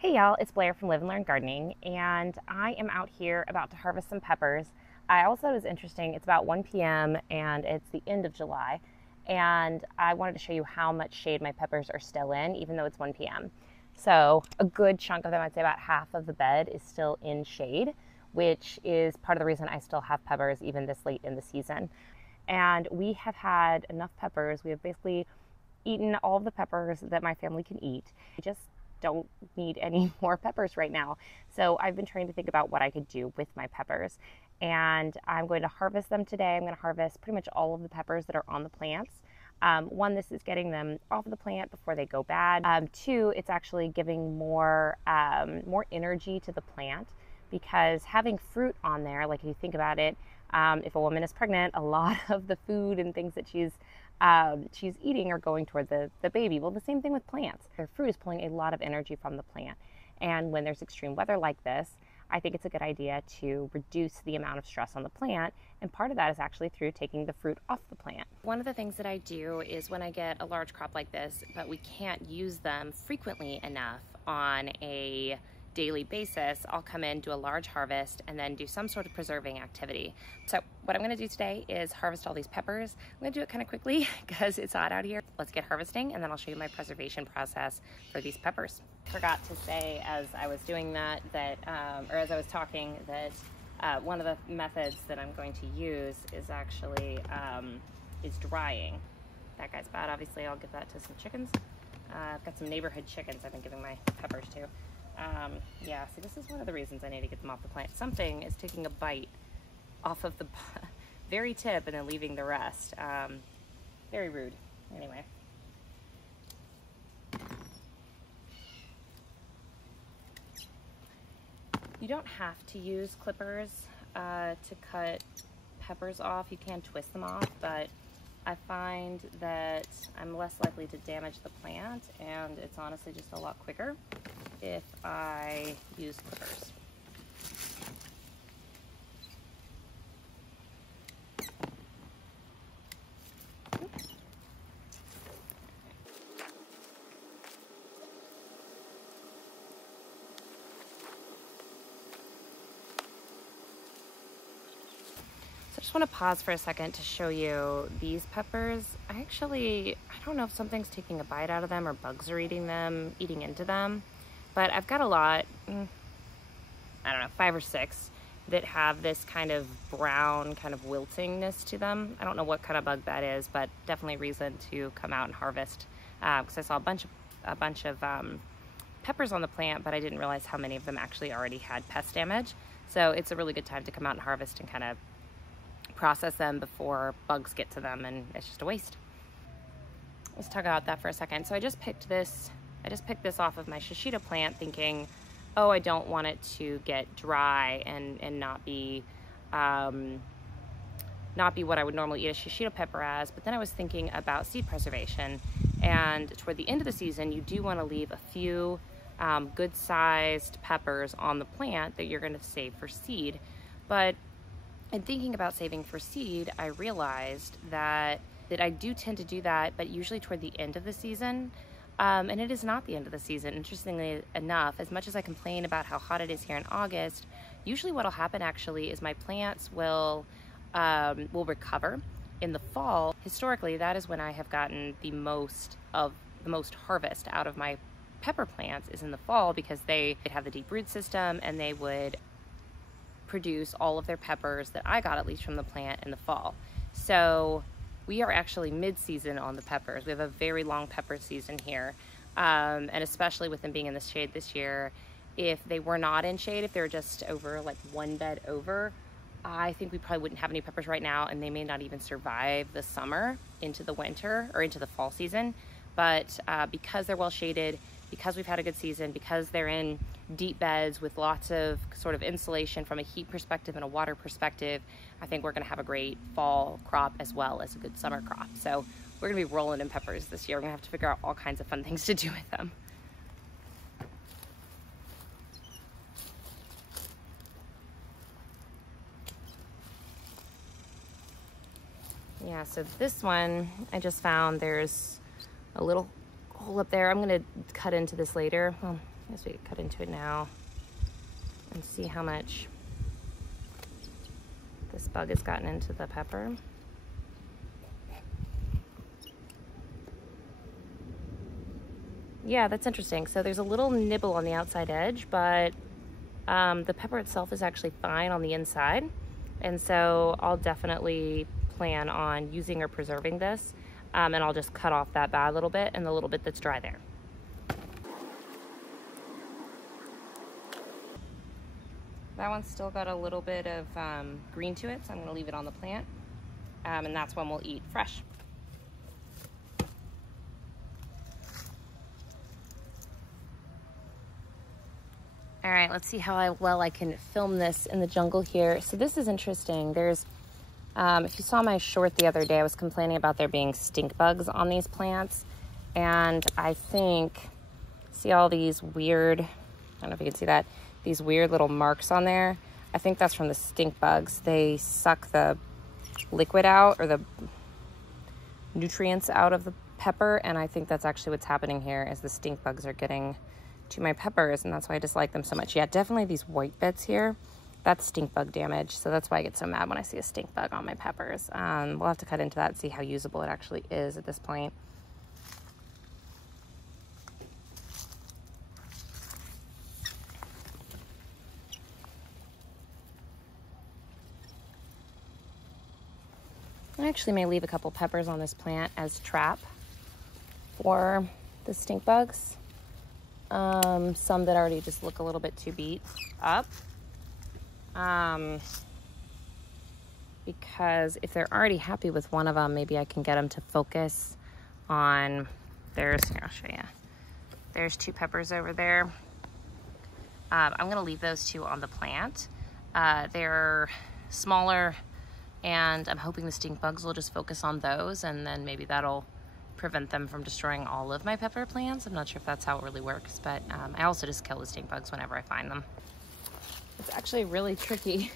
Hey y'all, it's Blair from Live and Learn Gardening, and I am out here about to harvest some peppers. I also thought it was interesting, it's about 1 p.m. and it's the end of July, and I wanted to show you how much shade my peppers are still in, even though it's 1 p.m. So a good chunk of them, I'd say about half of the bed, is still in shade, which is part of the reason I still have peppers even this late in the season. And we have had enough peppers. We have basically eaten all of the peppers that my family can eat. We just don't need any more peppers right now. So I've been trying to think about what I could do with my peppers. And I'm going to harvest them today. I'm going to harvest pretty much all of the peppers that are on the plants. One, this is getting them off of the plant before they go bad. Two, it's actually giving more energy to the plant, because having fruit on there, like if you think about it, if a woman is pregnant, a lot of the food and things that she's eating are going toward the baby. Well, the same thing with plants. Their fruit is pulling a lot of energy from the plant. And when there's extreme weather like this, I think it's a good idea to reduce the amount of stress on the plant. And part of that is actually through taking the fruit off the plant. One of the things that I do is when I get a large crop like this, but we can't use them frequently enough on a daily basis, I'll come in, do a large harvest, and then do some sort of preserving activity. So what I'm going to do today is harvest all these peppers. I'm going to do it kind of quickly because it's hot out here. Let's get harvesting, and then I'll show you my preservation process for these peppers. Forgot to say as I was doing that, or as I was talking, that one of the methods that I'm going to use is actually is drying. That guy's bad, obviously. I'll give that to some chickens. I've got some neighborhood chickens I've been giving my peppers to. Yeah, see, this is one of the reasons I need to get them off the plant. Something is taking a bite off of the very tip and then leaving the rest. Very rude. Anyway. You don't have to use clippers to cut peppers off. You can twist them off, but I find that I'm less likely to damage the plant, and it's honestly just a lot quicker if I use clippers. So I just want to pause for a second to show you these peppers. I don't know if something's taking a bite out of them or bugs are eating into them. But I've got a lot, I don't know, 5 or 6 that have this kind of brown kind of wiltingness to them. I don't know what kind of bug that is, but definitely reason to come out and harvest, because I saw a bunch of peppers on the plant, but I didn't realize how many of them actually already had pest damage. So it's a really good time to come out and harvest and kind of process them before bugs get to them, and it's just a waste. Let's talk about that for a second. So I just picked this off of my shishito plant thinking, oh, I don't want it to get dry and not be what I would normally eat a shishito pepper as. But then I was thinking about seed preservation, and toward the end of the season, you do want to leave a few good-sized peppers on the plant that you're going to save for seed. But in thinking about saving for seed, I realized that I do tend to do that, but usually toward the end of the season. And it is not the end of the season, interestingly enough. As much as I complain about how hot it is here in August, usually what'll happen actually is my plants will recover in the fall. Historically, that is when I have gotten the most harvest out of my pepper plants, is in the fall, because they have the deep root system and they would produce all of their peppers that I got, at least from the plant, in the fall. So we are actually mid-season on the peppers. We have a very long pepper season here, and especially with them being in the shade this year, if they were not in shade, if they were just over like one bed over, I think we probably wouldn't have any peppers right now, and they may not even survive the summer into the winter or into the fall season. But because they're well shaded, because we've had a good season, because they're in deep beds with lots of sort of insulation from a heat perspective and a water perspective, I think we're going to have a great fall crop as well as a good summer crop. So we're going to be rolling in peppers this year. We're going to have to figure out all kinds of fun things to do with them. Yeah, so this one, I just found there's a little hole up there. I'm going to cut into this later. Well, I guess we could cut into it now and see how much this bug has gotten into the pepper. Yeah, that's interesting. So there's a little nibble on the outside edge, but the pepper itself is actually fine on the inside. And so I'll definitely plan on using or preserving this. And I'll just cut off that bad little bit and the little bit that's dry there. That one's still got a little bit of green to it, so I'm gonna leave it on the plant. And that's one we'll eat fresh. All right, let's see how well I can film this in the jungle here. So this is interesting. There's, if you saw my short the other day, I was complaining about there being stink bugs on these plants. And I think, see all these weird, I don't know if you can see that, these weird little marks on there. I think that's from the stink bugs. They suck the liquid out, or the nutrients out of the pepper. And I think that's actually what's happening here, is the stink bugs are getting to my peppers, and that's why I dislike them so much. Yeah, definitely these white bits here, that's stink bug damage, so that's why I get so mad when I see a stink bug on my peppers. We'll have to cut into that and see how usable it actually is at this point. I actually may leave a couple peppers on this plant as trap for the stink bugs. Some that already just look a little bit too beat up. Because if they're already happy with one of them, maybe I can get them to focus on, here, I'll show you. There's 2 peppers over there. I'm gonna leave those 2 on the plant. They're smaller, and I'm hoping the stink bugs will just focus on those, and then maybe that'll prevent them from destroying all of my pepper plants. I'm not sure if that's how it really works, but I also just kill the stink bugs whenever I find them. It's actually really tricky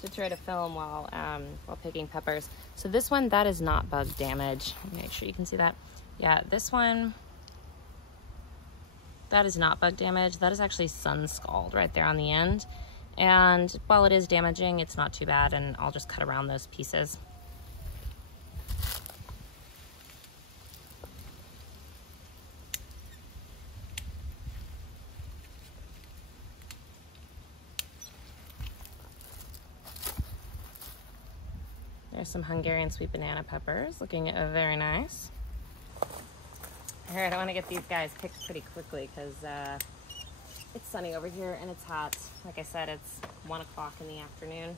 to try to film while picking peppers. So this one, that is not bug damage. Make sure you can see that. Yeah, this one, that is not bug damage. That is actually sun scald right there on the end. And while it is damaging, it's not too bad, and I'll just cut around those pieces. There's some Hungarian sweet banana peppers, looking very nice. All right, I want to get these guys picked pretty quickly because it's sunny over here and it's hot. Like I said, it's 1 o'clock in the afternoon.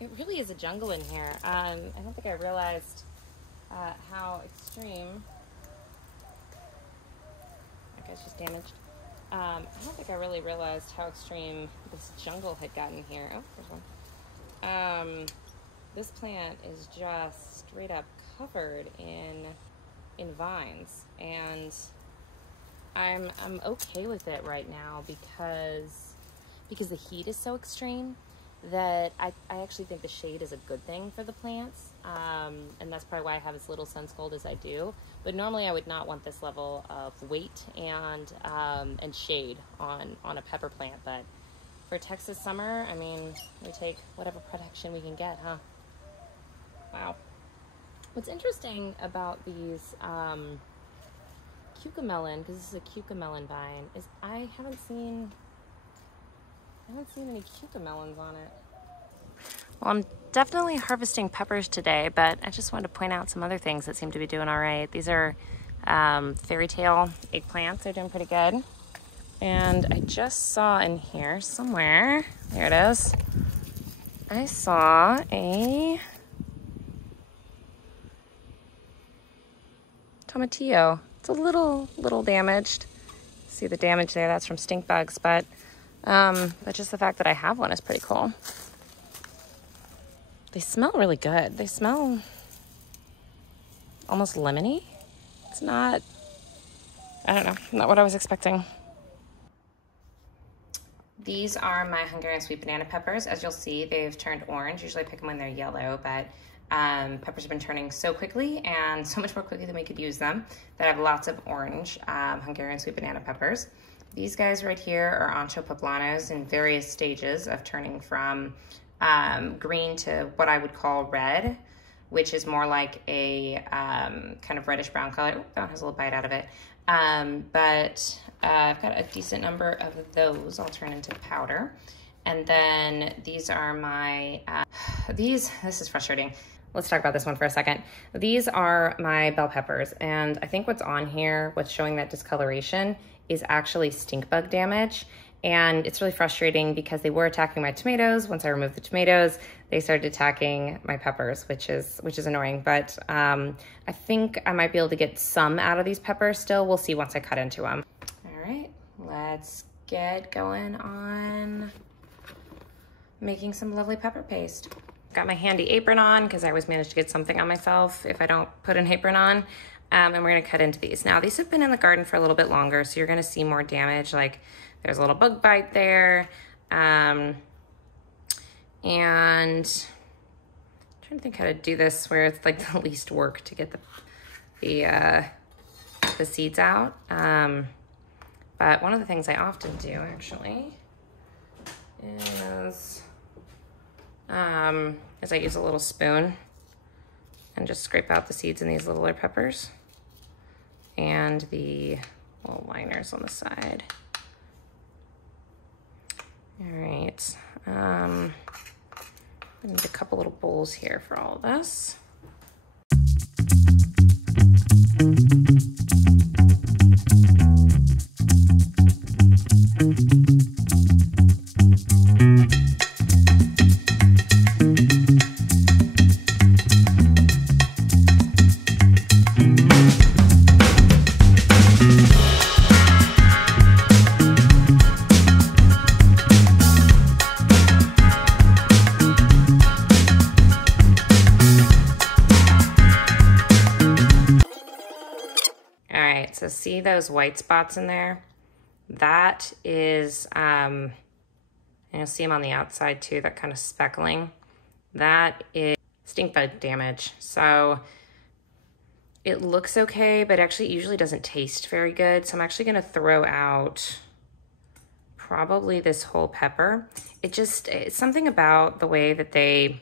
It really is a jungle in here. I don't think I realized how extreme. That guy's just damaged. I don't think I really realized how extreme this jungle had gotten here. Oh, there's one. This plant is just straight up covered in vines, and I'm okay with it right now because the heat is so extreme that I actually think the shade is a good thing for the plants, and that's probably why I have as little sun scald as I do. But normally I would not want this level of weight and shade on a pepper plant. But for Texas summer, I mean, we take whatever protection we can get, huh? Wow. What's interesting about these cucamelon, because this is a cucamelon vine, is I haven't seen any cucamelons on it. Well, I'm definitely harvesting peppers today, but I just wanted to point out some other things that seem to be doing all right. These are fairy tale eggplants. They're doing pretty good. And I just saw in here somewhere, there it is, I saw a tomatillo. It's a little damaged. See the damage there? That's from stink bugs, but just the fact that I have one is pretty cool. They smell really good. They smell almost lemony. It's not, I don't know, not what I was expecting. These are my Hungarian sweet banana peppers. As you'll see, they've turned orange. Usually I pick them when they're yellow, but peppers have been turning so quickly and so much more quickly than we could use them that I have lots of orange Hungarian sweet banana peppers. These guys right here are Ancho Poblanos in various stages of turning from green to what I would call red, which is more like a kind of reddish brown color. Oh, that one has a little bite out of it. But I've got a decent number of those. I'll turn into powder. And then these are my, this is frustrating. Let's talk about this one for a second. These are my bell peppers. And I think what's on here, what's showing that discoloration is actually stink bug damage. And it's really frustrating because they were attacking my tomatoes. Once I removed the tomatoes, they started attacking my peppers, which is annoying. But I think I might be able to get some out of these peppers still. We'll see once I cut into them. All right, let's get going on making some lovely pepper paste. Got my handy apron on because I always manage to get something on myself if I don't put an apron on. And we're gonna cut into these. Now, these have been in the garden for a little bit longer, so you're gonna see more damage. Like there's a little bug bite there. And I'm trying to think how to do this where it's like the least work to get the seeds out. But one of the things I often do actually is I use a little spoon and just scrape out the seeds in these littler peppers and the little liners on the side. All right, I need a couple little bowls here for all of this. So see those white spots in there? That is, and you'll see them on the outside too, that kind of speckling. That is stink bug damage. So it looks okay, but actually usually doesn't taste very good. So I'm actually gonna throw out probably this whole pepper. It's something about the way that they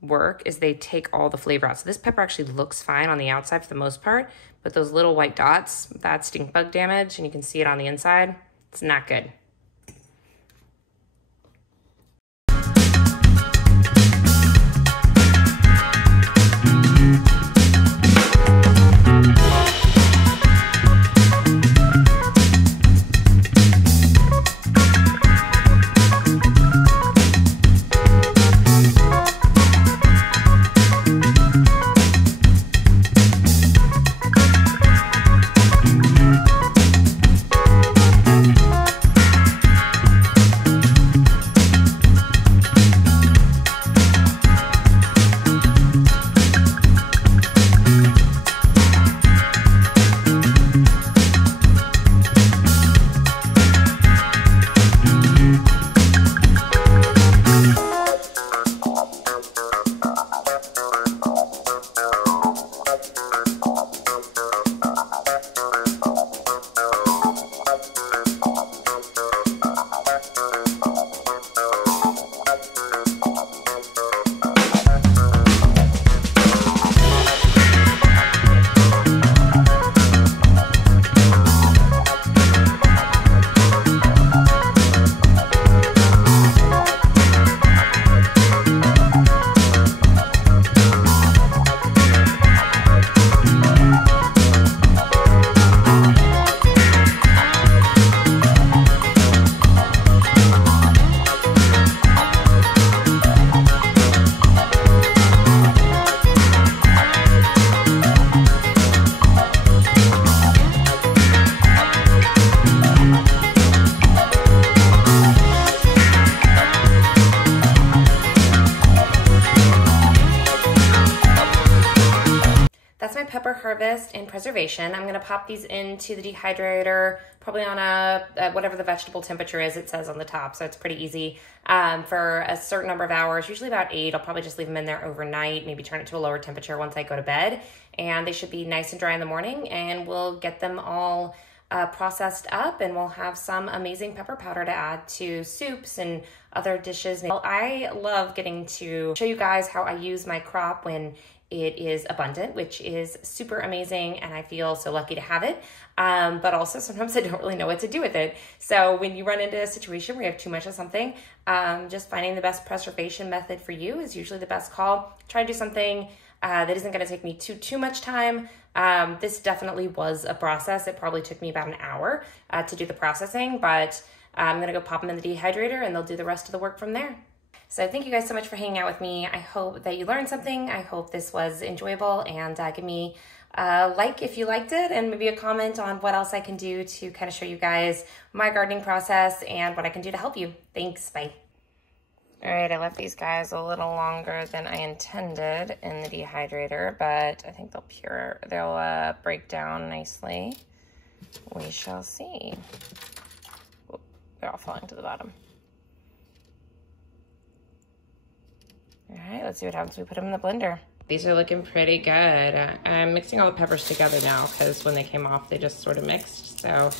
work is they take all the flavor out. So this pepper actually looks fine on the outside for the most part, but those little white dots, that's stink bug damage, and you can see it on the inside. It's not good. That's my pepper harvest and preservation. I'm gonna pop these into the dehydrator, probably on whatever the vegetable temperature is, it says on the top, so it's pretty easy, for a certain number of hours, usually about 8. I'll probably just leave them in there overnight, maybe turn it to a lower temperature once I go to bed, and they should be nice and dry in the morning, and we'll get them all processed up, and we'll have some amazing pepper powder to add to soups and other dishes. Well, I love getting to show you guys how I use my crop when it is abundant, which is super amazing, and I feel so lucky to have it. But also sometimes I don't really know what to do with it. So when you run into a situation where you have too much of something, just finding the best preservation method for you is usually the best call. Try to do something that isn't going to take me too much time. This definitely was a process. It probably took me about an hour to do the processing, but I'm going to go pop them in the dehydrator and they'll do the rest of the work from there. So thank you guys so much for hanging out with me. I hope that you learned something. I hope this was enjoyable, and give me a like if you liked it, and maybe a comment on what else I can do to kind of show you guys my gardening process and what I can do to help you. Thanks, bye. All right, I left these guys a little longer than I intended in the dehydrator, but I think they'll break down nicely. We shall see. Oh, they're all falling to the bottom. All right, let's see what happens when we put them in the blender. These are looking pretty good. I'm mixing all the peppers together now because when they came off, they just sort of mixed. So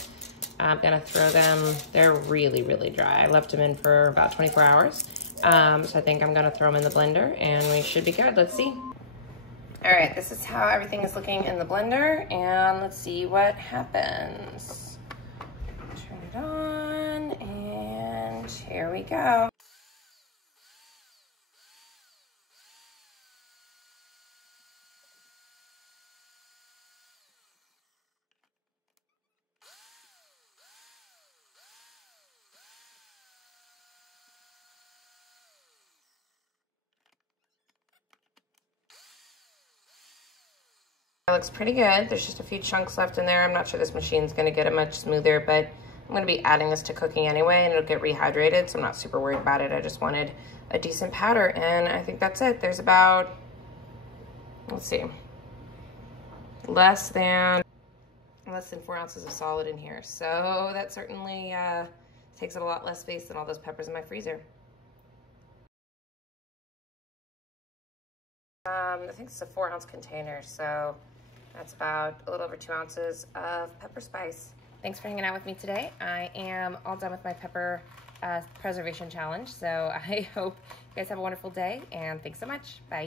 I'm gonna throw them, they're really, really dry. I left them in for about 24 hours. So I think I'm gonna throw them in the blender and we should be good. Let's see. All right, this is how everything is looking in the blender, and let's see what happens. Turn it on, and here we go. It looks pretty good. There's just a few chunks left in there. I'm not sure this machine's gonna get it much smoother, but I'm gonna be adding this to cooking anyway, and it'll get rehydrated, so I'm not super worried about it. I just wanted a decent powder, and I think that's it. There's about, let's see, less than 4 ounces of solid in here. So that certainly takes up a lot less space than all those peppers in my freezer. I think it's a 4-ounce container, so that's about a little over 2 ounces of pepper spice. Thanks for hanging out with me today. I am all done with my pepper preservation challenge, so I hope you guys have a wonderful day, and thanks so much. Bye.